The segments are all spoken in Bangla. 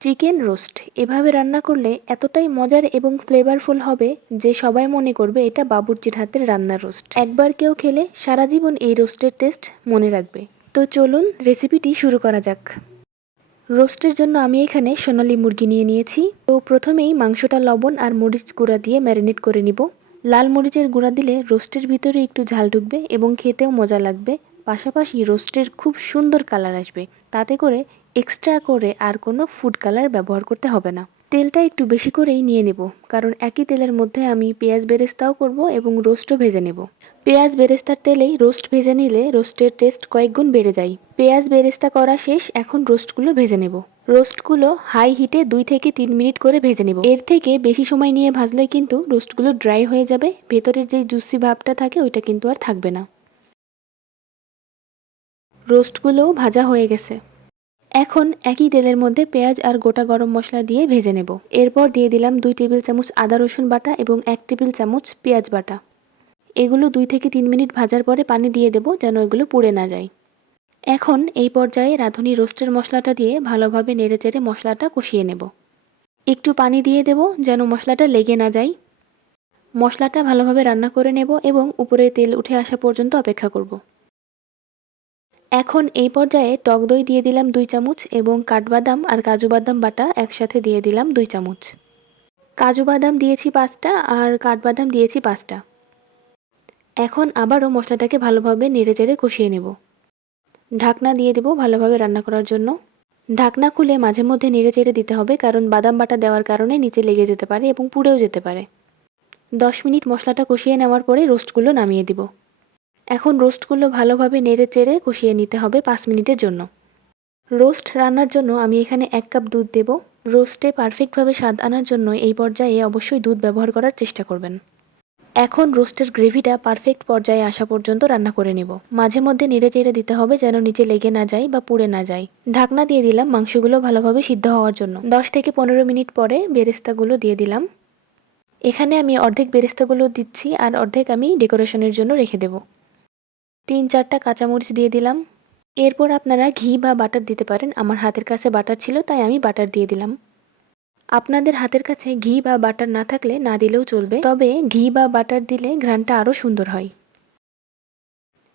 চিকেন রোস্ট এভাবে রান্না করলে এতটাই মজার এবং ফ্লেভারফুল হবে যে সবাই মনে করবে এটা বাবুর্চির হাতের রান্নার রোস্ট। একবার কেউ খেলে সারা জীবন এই রোস্টের টেস্ট মনে রাখবে। তো চলুন রেসিপিটি শুরু করা যাক। রোস্টের জন্য আমি এখানে সোনালী মুরগি নিয়ে নিয়েছি। তো প্রথমেই মাংসটা লবণ আর মরিচ গুঁড়া দিয়ে ম্যারিনেট করে নিব। লাল মরিচের গুঁড়া দিলে রোস্টের ভিতরে একটু ঝাল ঢুকবে এবং খেতেও মজা লাগবে। পাশাপাশি রোস্টের খুব সুন্দর কালার আসবে, তাতে করে এক্সট্রা করে আর কোনো ফুড কালার ব্যবহার করতে হবে না। তেলটা একটু বেশি করেই নিয়ে নেব, কারণ একই তেলের মধ্যে আমি পেঁয়াজ বেরেস্তাও করব এবং রোস্টও ভেজে নেব। পেঁয়াজ বেরেস্তার তেলেই রোস্ট ভেজে নিলে রোস্টের টেস্ট কয়েক গুণ বেড়ে যায়। পেঁয়াজ বেরেস্তা করা শেষ, এখন রোস্টগুলো ভেজে নেব। রোস্টগুলো হাই হিটে 2 থেকে 3 মিনিট করে ভেজে নেব। এর থেকে বেশি সময় নিয়ে ভাজলে কিন্তু রোস্টগুলো ড্রাই হয়ে যাবে, ভেতরের যে জুসি ভাবটা থাকে ওইটা কিন্তু আর থাকবে না। রোস্টগুলোও ভাজা হয়ে গেছে। এখন একই তেলের মধ্যে পেঁয়াজ আর গোটা গরম মশলা দিয়ে ভেজে নেব। এরপর দিয়ে দিলাম 2 টেবিল চামচ আদা রসুন বাটা এবং 1 টেবিল চামচ পেঁয়াজ বাটা। এগুলো 2 থেকে 3 মিনিট ভাজার পরে পানি দিয়ে দেব, যেন এগুলো পুড়ে না যায়। এখন এই পর্যায়ে রাঁধুনি রোস্টের মশলাটা দিয়ে ভালোভাবে নেড়েচেড়ে মশলাটা কষিয়ে নেব। একটু পানি দিয়ে দেব যেন মশলাটা লেগে না যায়। মশলাটা ভালোভাবে রান্না করে নেব এবং উপরে তেল উঠে আসা পর্যন্ত অপেক্ষা করব। এখন এই পর্যায়ে টক দই দিয়ে দিলাম 2 চামচ এবং কাঠবাদাম আর কাজু বাদাম বাটা একসাথে দিয়ে দিলাম 2 চামচ। কাজু বাদাম দিয়েছি 5টা আর কাঠবাদাম দিয়েছি 5টা। এখন আবারও মশলাটাকে ভালোভাবে নেড়েচেড়ে কষিয়ে নেব। ঢাকনা দিয়ে দেব ভালোভাবে রান্না করার জন্য। ঢাকনা খুলে মাঝে মধ্যে নেড়েচেড়ে দিতে হবে, কারণ বাদাম বাটা দেওয়ার কারণে নিচে লেগে যেতে পারে এবং পুড়েও যেতে পারে। 10 মিনিট মশলাটা কষিয়ে নেওয়ার পরে রোস্টগুলো নামিয়ে দিব। এখন রোস্টগুলো ভালোভাবে নেড়েচেড়ে কষিয়ে নিতে হবে 5 মিনিটের জন্য। রোস্ট রান্নার জন্য আমি এখানে 1 কাপ দুধ দেব। রোস্টে পারফেক্টভাবে স্বাদ আনার জন্য এই পর্যায়ে অবশ্যই দুধ ব্যবহার করার চেষ্টা করবেন। এখন রোস্টের গ্রেভিটা পারফেক্ট পর্যায়ে আসা পর্যন্ত রান্না করে নেব। মাঝে মধ্যে নেড়েচেড়ে দিতে হবে যেন নিচে লেগে না যায় বা পুড়ে না যায়। ঢাকনা দিয়ে দিলাম মাংসগুলো ভালোভাবে সিদ্ধ হওয়ার জন্য। 10 থেকে 15 মিনিট পরে বেরেস্তাগুলো দিয়ে দিলাম। এখানে আমি অর্ধেক বেরেস্তাগুলো দিচ্ছি আর অর্ধেক আমি ডেকোরেশনের জন্য রেখে দেব। 3-4টা কাঁচামরিচ দিয়ে দিলাম। এরপর আপনারা ঘি বা বাটার দিতে পারেন। আমার হাতের কাছে বাটার ছিল তাই আমি বাটার দিয়ে দিলাম। আপনাদের হাতের কাছে ঘি বা বাটার না থাকলে না দিলেও চলবে, তবে ঘি বা বাটার দিলে ঘ্রাণটা আরও সুন্দর হয়।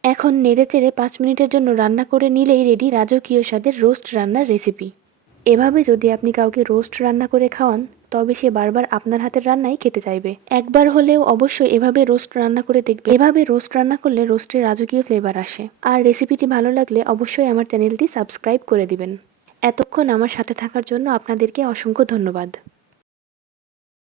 এখন নেড়েচেড়ে 5 মিনিটের জন্য রান্না করে নিলেই রেডি রাজকীয় স্বাদের রোস্ট রান্নার রেসিপি। এভাবে যদি আপনি কাউকে রোস্ট রান্না করে খাওয়ান, তবে সে বারবার আপনার হাতের রান্নাই খেতে চাইবে। একবার হলেও অবশ্যই এভাবে রোস্ট রান্না করে দেখবে। এভাবে রোস্ট রান্না করলে রোস্টের রাজকীয় ফ্লেভার আসে। আর রেসিপিটি ভালো লাগলে অবশ্যই আমার চ্যানেলটি সাবস্ক্রাইব করে দিবেন। এতক্ষণ আমার সাথে থাকার জন্য আপনাদেরকে অসংখ্য ধন্যবাদ।